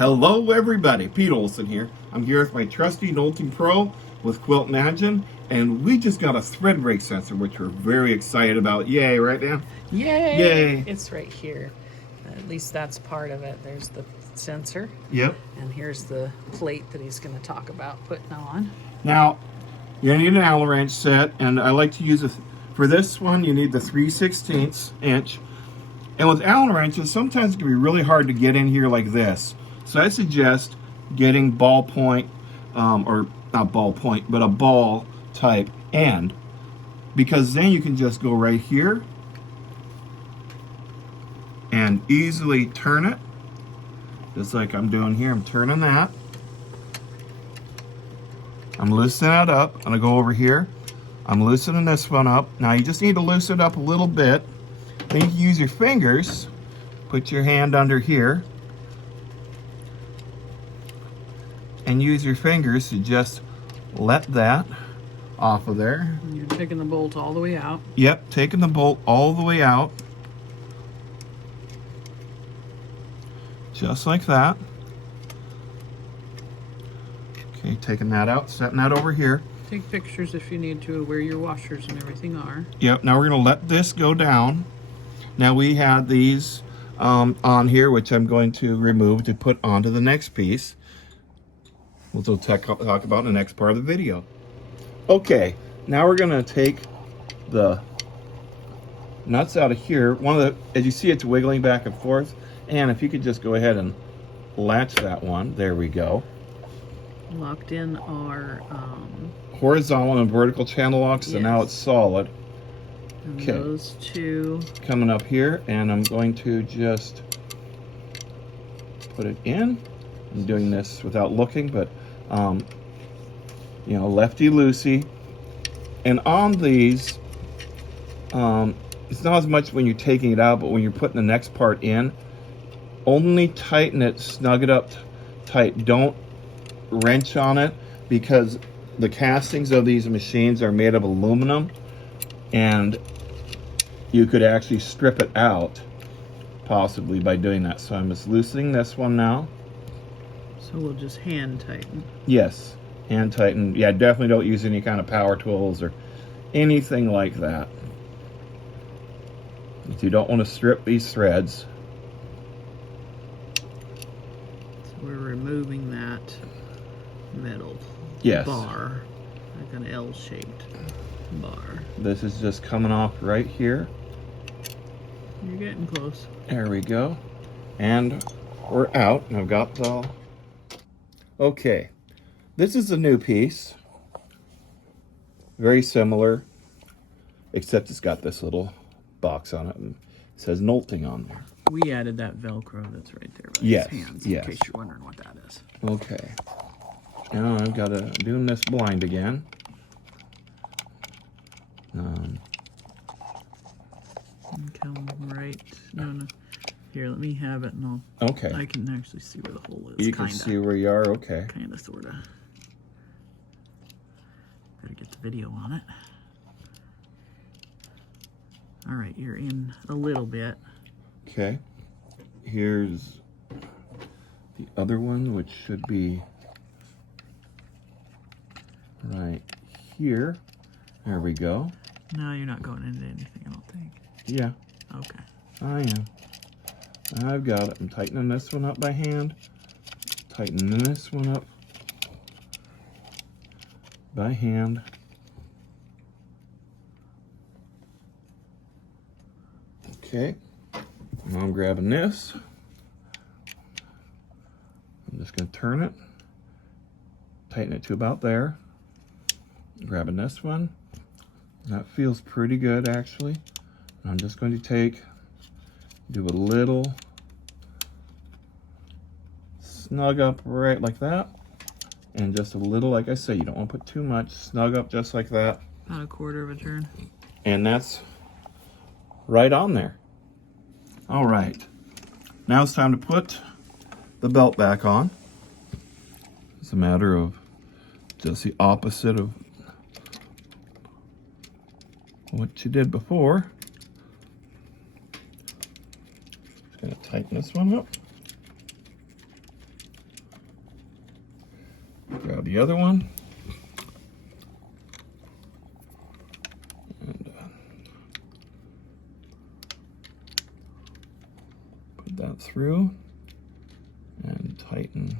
Hello everybody, Pete Olson here. I'm here with my trusty Nolting Pro with Quilt Imagine, and we just got a thread rake sensor, which we're very excited about. Yay, right Dan? Yay! Yay! It's right here. At least that's part of it. There's the sensor. Yep. And here's the plate that he's going to talk about putting on. Now, you need an Allen wrench set, and I like to use for this one, you need the 3/16 inch. And with Allen wrenches, sometimes it can be really hard to get in here like this. So I suggest getting ballpoint, or not ballpoint, but a ball type end, because then you can just go right here and easily turn it, just like I'm doing here. I'm turning that. I'm loosening it up. I'm gonna go over here. I'm loosening this one up. Now you just need to loosen it up a little bit. Then you can use your fingers. Put your hand under here and use your fingers to just let that off of there. And you're taking the bolt all the way out. Yep, taking the bolt all the way out. Just like that. Okay, taking that out, setting that over here. Take pictures if you need to of where your washers and everything are. Yep, now we're gonna let this go down. Now we had these on here, which I'm going to remove to put onto the next piece. We'll talk about in the next part of the video. Okay, now we're gonna take the nuts out of here. As you see, it's wiggling back and forth. And if you could just go ahead and latch that one, there we go. Locked in our horizontal and vertical channel locks, so yes. now it's solid. And okay, those two coming up here, and I'm going to just put it in. I'm doing this without looking, but you know, lefty loosey. And on these, it's not as much when you're taking it out, but when you're putting the next part in, only tighten it, snug it up tight. Don't wrench on it, because the castings of these machines are made of aluminum, and you could actually strip it out possibly by doing that. So I'm just loosening this one now. So we'll just hand tighten. Yes, hand tighten. Yeah, definitely don't use any kind of power tools or anything like that. If you don't want to strip these threads. So we're removing that metal bar, like an L-shaped bar. This is just coming off right here. You're getting close. There we go. And we're out. And I've got the... Okay. This is a new piece. Very similar, except it's got this little box on it. And it says Nolting on there. We added that Velcro that's right there by yes, his hands, yes. in case you're wondering what that is. Okay. Now I've got to doing this blind again. Come right. No. Here, let me have it, and I'll. Okay. I can actually see where the hole is. You can see where you are. Okay. Kinda, sorta. Better get the video on it. All right, you're in a little bit. Okay. Here's the other one, which should be right here. There we go. No, you're not going into anything, I don't think. Yeah. Okay. I am. I've got it. I'm tightening this one up by hand. Tightening this one up by hand. Okay. Now I'm grabbing this. I'm just going to turn it. Tighten it to about there. Grabbing this one. That feels pretty good, actually. I'm just going to do a little snug up right like that, and just a little, like I say, you don't want to put too much. Snug up just like that. About a quarter of a turn. And that's right on there. All right, now it's time to put the belt back on. It's a matter of just the opposite of what you did before. Just gonna tighten this one up. the other one. And put that through and tighten.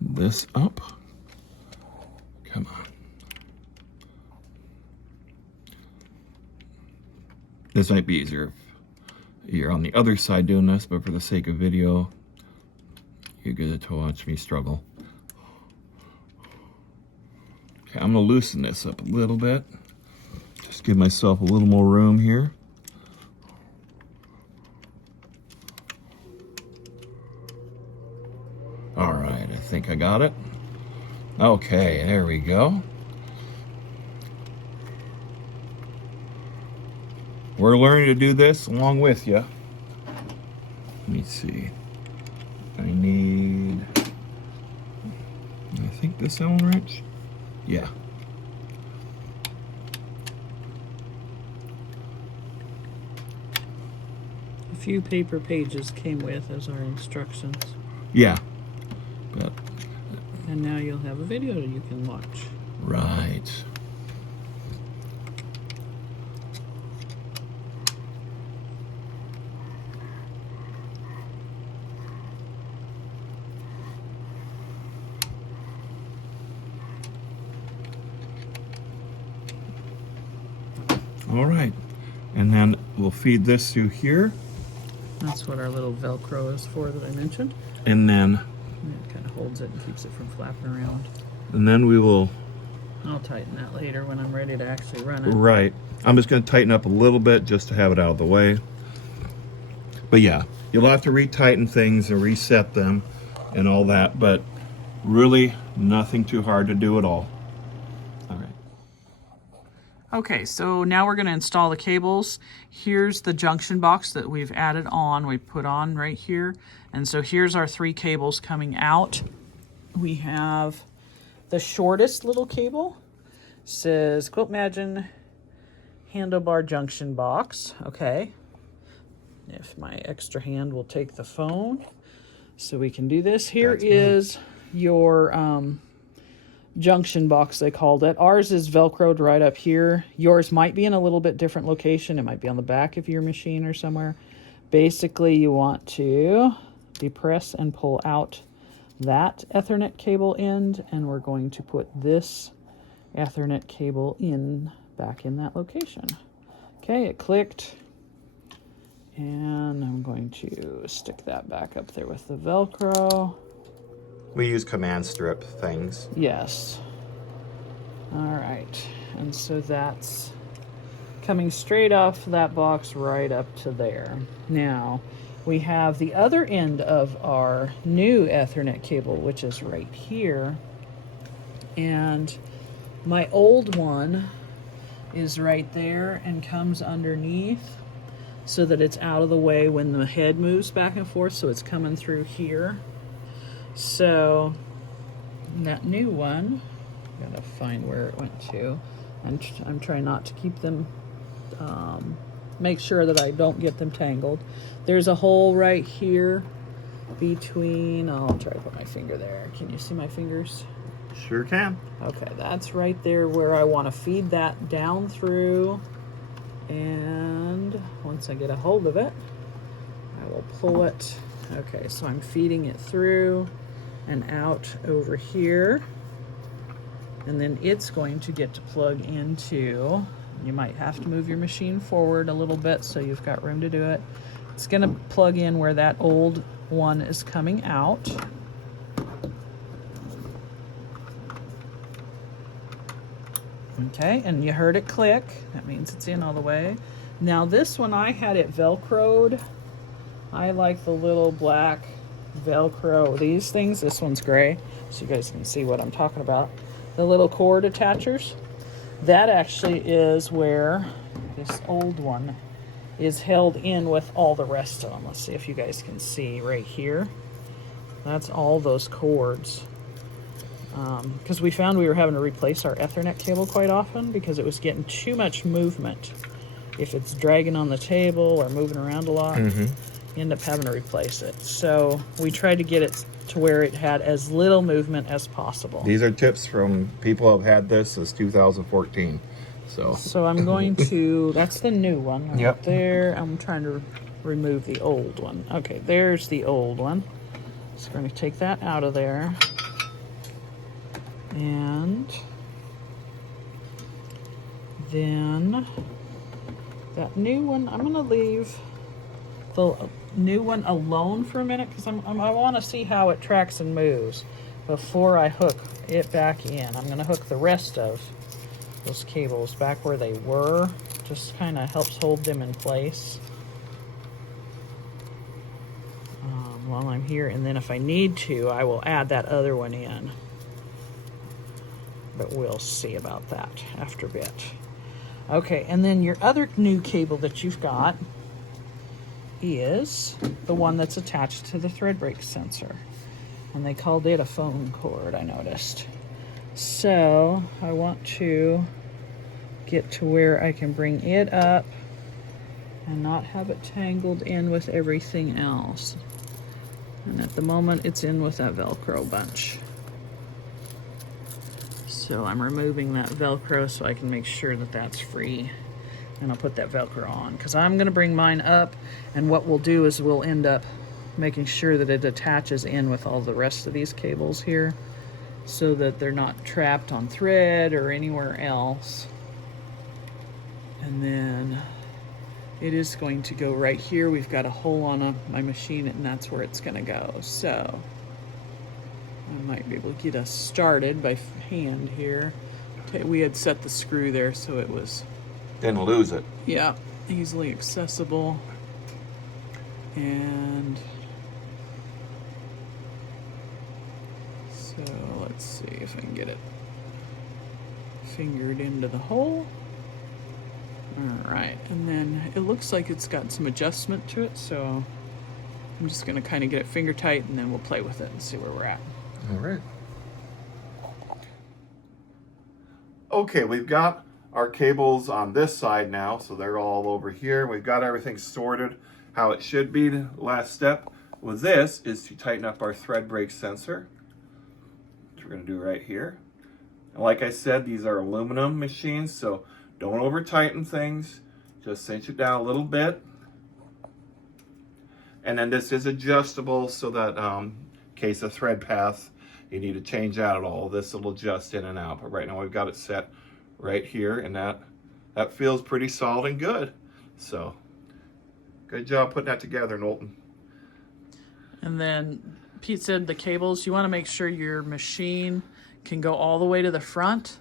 This up. Come on. This might be easier if you're on the other side doing this, but for the sake of video, you're good to watch me struggle. Okay, I'm gonna loosen this up a little bit. Just give myself a little more room here. All right, I think I got it. Okay, there we go. We're learning to do this along with you. Let me see. I need, I think this Allen wrench. Yeah. A few paper pages came with as our instructions. Yeah. But And now you'll have a video you can watch. right. All right. And then we'll feed this through here. That's what our little Velcro is for that I mentioned. And then It kind of holds it and keeps it from flapping around. we will, I'll tighten that later when I'm ready to actually run it. right. I'm just going to tighten up a little bit just to have it out of the way. But yeah, you'll have to retighten things and reset them and all that, but really nothing too hard to do at all. All right. Okay, so now we're going to install the cables. Here's the junction box that we've added on, we put on right here. And so here's our 3 cables coming out. We have the shortest little cable. Says Quilt Imagine handlebar junction box. Okay. If my extra hand will take the phone so we can do this. Here is your junction box, they called it. Ours is Velcroed right up here. Yours might be in a little bit different location. It might be on the back of your machine or somewhere. Basically, you want to depress and pull out that Ethernet cable end, and we're going to put this Ethernet cable in back in that location. Okay, it clicked. And I'm going to stick that back up there with the Velcro. We use command strip things. Yes. All right. And so that's coming straight off that box right up to there. Now, we have the other end of our new Ethernet cable, which is right here. And my old one is right there and comes underneath so that it's out of the way when the head moves back and forth, so it's coming through here. So that new one, gotta find where it went to. I'm trying not to keep them, make sure that I don't get them tangled. There's a hole right here between, I'll try to put my finger there. Can you see my fingers? Sure can. Okay, that's right there where I want to feed that down through. And once I get a hold of it, I will pull it. Okay, so I'm feeding it through and out over here. And then it's going to get to plug into, you might have to move your machine forward a little bit so you've got room to do it. It's going to plug in where that old one is coming out. Okay, and you heard it click. That means it's in all the way. Now this one, I had it Velcroed. I like the little black Velcro, these things. This one's gray, so you guys can see what I'm talking about. The little cord attachers. That actually is where this old one is held in with all the rest of them. Let's see if you guys can see right here. That's all those cords. Because we found we were having to replace our Ethernet cable quite often because it was getting too much movement. If it's dragging on the table or moving around a lot, end up having to replace it. So we tried to get it to where it had as little movement as possible. These are tips from people who have had this since 2014. So I'm going to, that's the new one right Yep. there. I'm trying to remove the old one. Okay, there's the old one. So we're going to take that out of there. And then that new one, I'm going to leave the new one alone for a minute because I want to see how it tracks and moves before I hook it back in. I'm going to hook the rest of those cables back where they were. Just kind of helps hold them in place while I'm here. And then if I need to, I will add that other one in. But we'll see about that after a bit. Okay, and then your other new cable that you've got is the one that's attached to the thread brake sensor. And they called it a phone cord, I noticed. So I want to get to where I can bring it up and not have it tangled in with everything else. And at the moment it's in with that Velcro bunch. So I'm removing that Velcro so I can make sure that that's free. And I'll put that Velcro on because I'm going to bring mine up, and what we'll do is we'll end up making sure that it attaches in with all the rest of these cables here so that they're not trapped on thread or anywhere else. And then it is going to go right here. We've got a hole on my machine, and that's where it's going to go. So I might be able to get us started by hand here. Okay, we had set the screw there so it was... Didn't lose it. Yeah, easily accessible. And so let's see if I can get it fingered into the hole. All right, and then it looks like it's got some adjustment to it, so I'm just gonna kind of get it finger tight and then we'll play with it and see where we're at. All right. Okay, we've got our cables on this side now, so they're all over here. We've got everything sorted how it should be. The last step with this is to tighten up our thread brake sensor, which we're going to do right here. And like I said, these are aluminum machines, so don't over tighten things. Just cinch it down a little bit. And then this is adjustable so that in case of thread path you need to change out at all, this will adjust in and out. But right now we've got it set right here, and that feels pretty solid and good. So good job putting that together, Nolting. And then Pete said the cables, you want to make sure your machine can go all the way to the front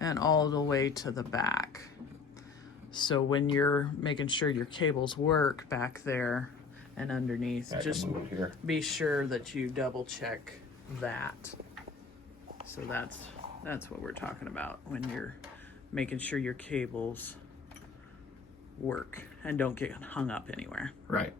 and all the way to the back. So when you're making sure your cables work back there and underneath, just be sure that you double check that. So that's what we're talking about when you're making sure your cables work and don't get hung up anywhere. Right.